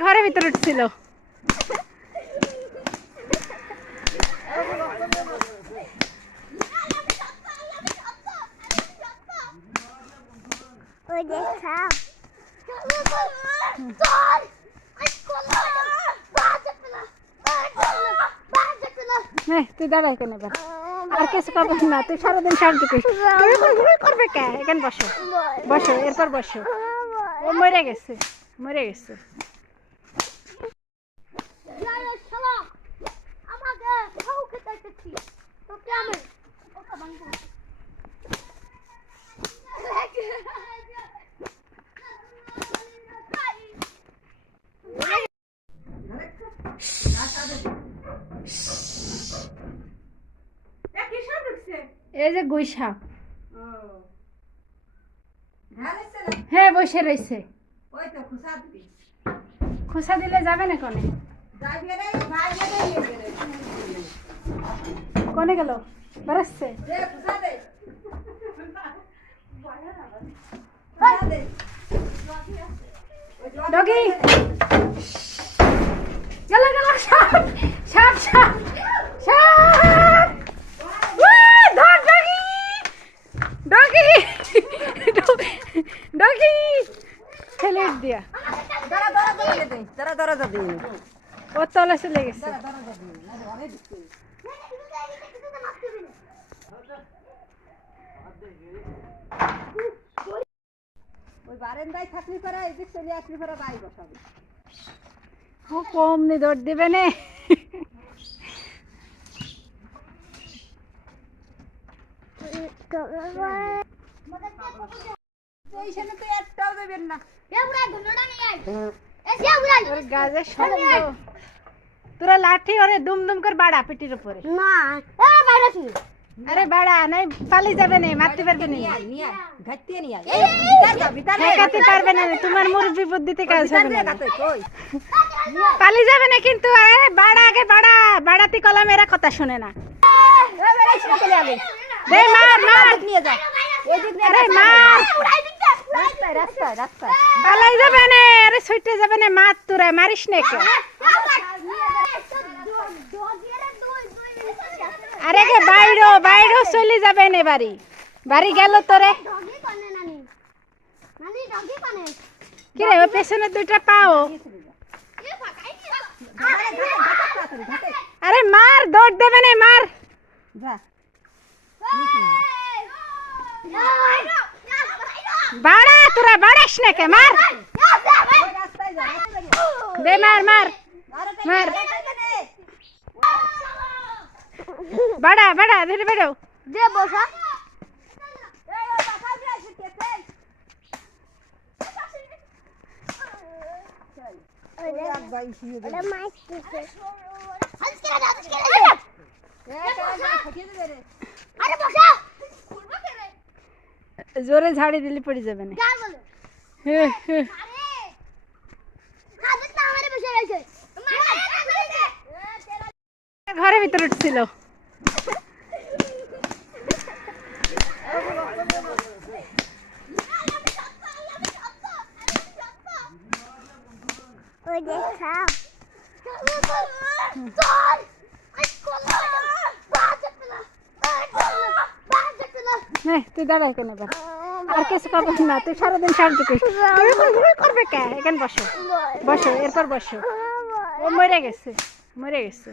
ঘরের ভিতরে উঠছিল। তুই দাঁড়াই কেন এবার, আর কিছু করবো না, তুই সারাদিন সাহায্য করিস। করবে কে? এখানে বসো বসো, এরপর বসো। ও মরে গেছে, মরে গেছে। এই যে গুইসা, হ্যাঁ বসে রয়েছে। খোসা দিলে যাবে না কোনে? কোনে গেল? বেড়াচ্ছে। ডগি গেল গেল, সাপ সাপ সাপ সাপ, ধর ডগি ডগি ডগি ছেলে দিয়া ও তলা চলে গেছে। কম নি দৌড় দিবে নে। তোরা লাঠি ওরে দুম দুম করে বাড়া পিটির উপরে। আরে বাড়া নাই, পালিয়ে যাবে না, মারতে পারবে না, ঠেকাতে পারবে না, তোমার মুরব্বি বুদ্ধিতে কাজ হবে না, পালিয়ে যাবে না কিন্তু। আরে বাড়া আগে বাড়া, বাড়াতি কলম এরা কথা শুনে না। মার মার নিয়ে যা, আরে মার, পালাই যাবে না, আরে ছুটে যাবে না, মার তোরা মারিস না কে? আরে কে বাইরো বাইরো চলে যাবে না, বাড়ি বাড়ি গেল তোরে। কি রে, ও পেছনে দুইটা পাও। আরে মার, দৌড় দেবে না, মার বাড়া, তোরা বাড়াস না কে? মার দে, মার মার মার, বাড়া বাড়া, ধরে বেরো দে বসা। জোরে ঝাড়ি দিলে পড়ে যাবে না। ঘরের ভিতরে উঠছিল। তুই দাঁড়াই কেন এবার, আর কিছু করবো না, তুই সারাদিন সাহায্য করিস। করবে কে? এখানে বসো বসো, এরপর বসো। ও মরে গেছে, মরে গেছে।